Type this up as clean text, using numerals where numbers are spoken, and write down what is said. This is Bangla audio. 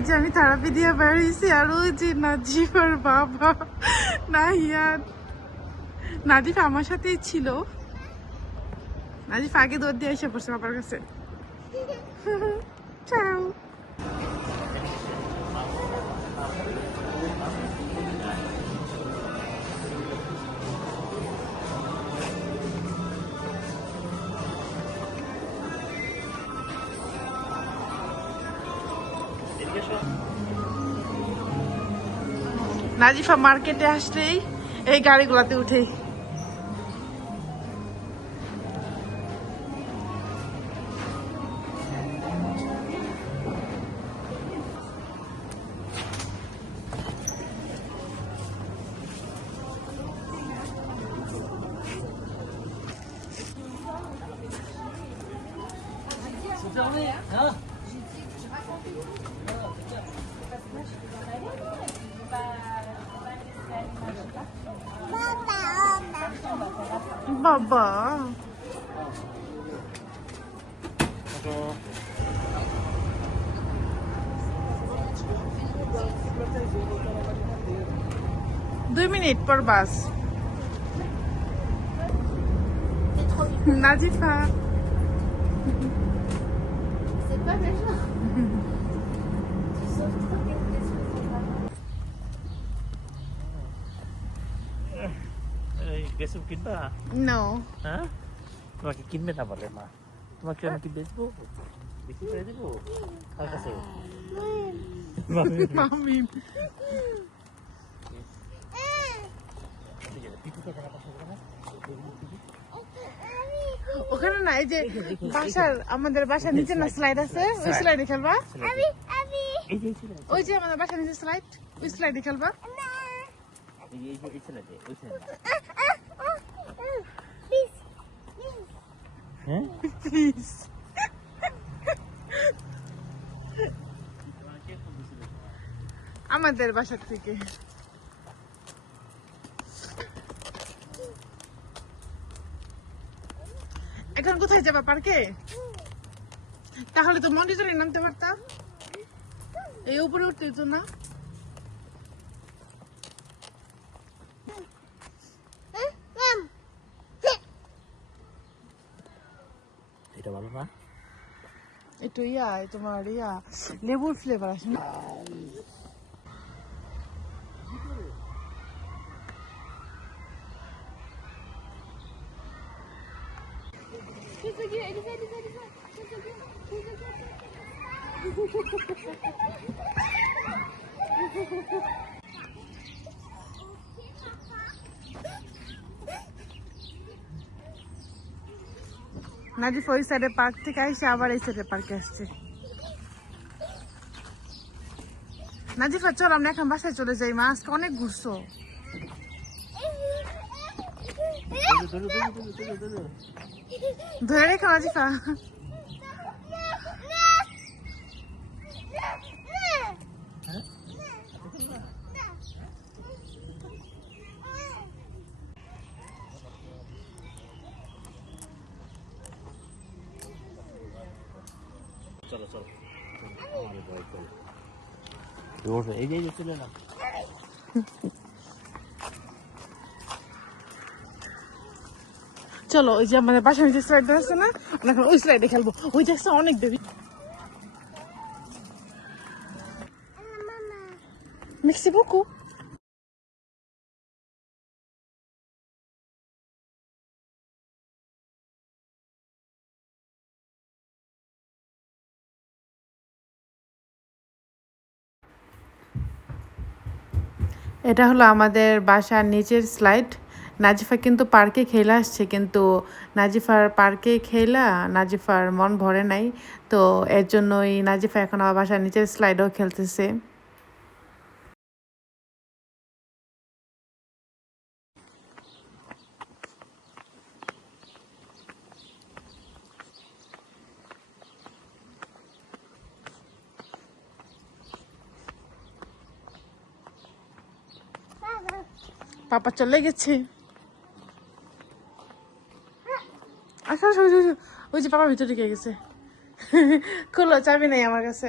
এই যে আমি থেরাপি দিয়ে বেরিয়েছি আর ওই যে নাজিফার বাবা নাহিয়ান। নাজিফ আমার সাথেই ছিল। নাজিফ আগে দৌড় দিয়ে এসে পড়ছে বাবার কাছে। চাও। নাজিফা মার্কেটে আসলেই এই গাড়িগুলাতে উঠেই। বাবা দুই মিনিট পর বাস। নাজিফা গেছো কিনবা? নো। হ্যাঁ, তোমাকে কিনবে না বলে মা? তোমাকে আমি কি বেচবো? বিক্রি করে দেবো কার কাছে? মামি ওখানে না, এই যে বাসার আমাদের বাসার নিচে না স্লাইড আছে, ওই স্লাইডে খেলবা। ওই যে আমাদের বাসার নিচে স্লাইড, ওই স্লাইডে খেলবা। আমাদের বাসার থেকে এখন কোথায় যাবা? পার্কে? তাহলে তো মন্দিরে নামতে পারতাম, এই উপরে উঠতে তো না। এটা ভালো না? একটু তোমার লেবুর ফ্লেভার আসে না? নাজিফ ওই সাইডে পার্ক থেকে আসছে, আবার এই সাইডে পার্কে আসছে। নাজিফা চল আমরা এখন বাসায় চলে যাই, মা আজকে অনেক ঘুরছো। ধরে রেখো নাজিফা। চলো চলো, এই যে চলে না। চলো ওই যে আমাদের বাসার নিচে স্লাইড আছে না, আমরা এখন ওই স্লাইডে খেলবো। ওই দেখছো অনেক বেবি। Merci beaucoup. এটা হলো আমাদের বাসার নিচের স্লাইড। নাজিফা কিন্তু পার্কে খেলে আসছে, কিন্তু নাজিফার পার্কে খেলা নাজিফার মন ভরে নাই, তো এর জন্যই নাজিফা এখন আমার বাসার নিচের স্লাইডও খেলতেছে। পাপা চলে গেছে। আচ্ছা ওই যে পাপা ভিতরে ঢুকে গেছে। খোলো, চাবি নাই আমার কাছে।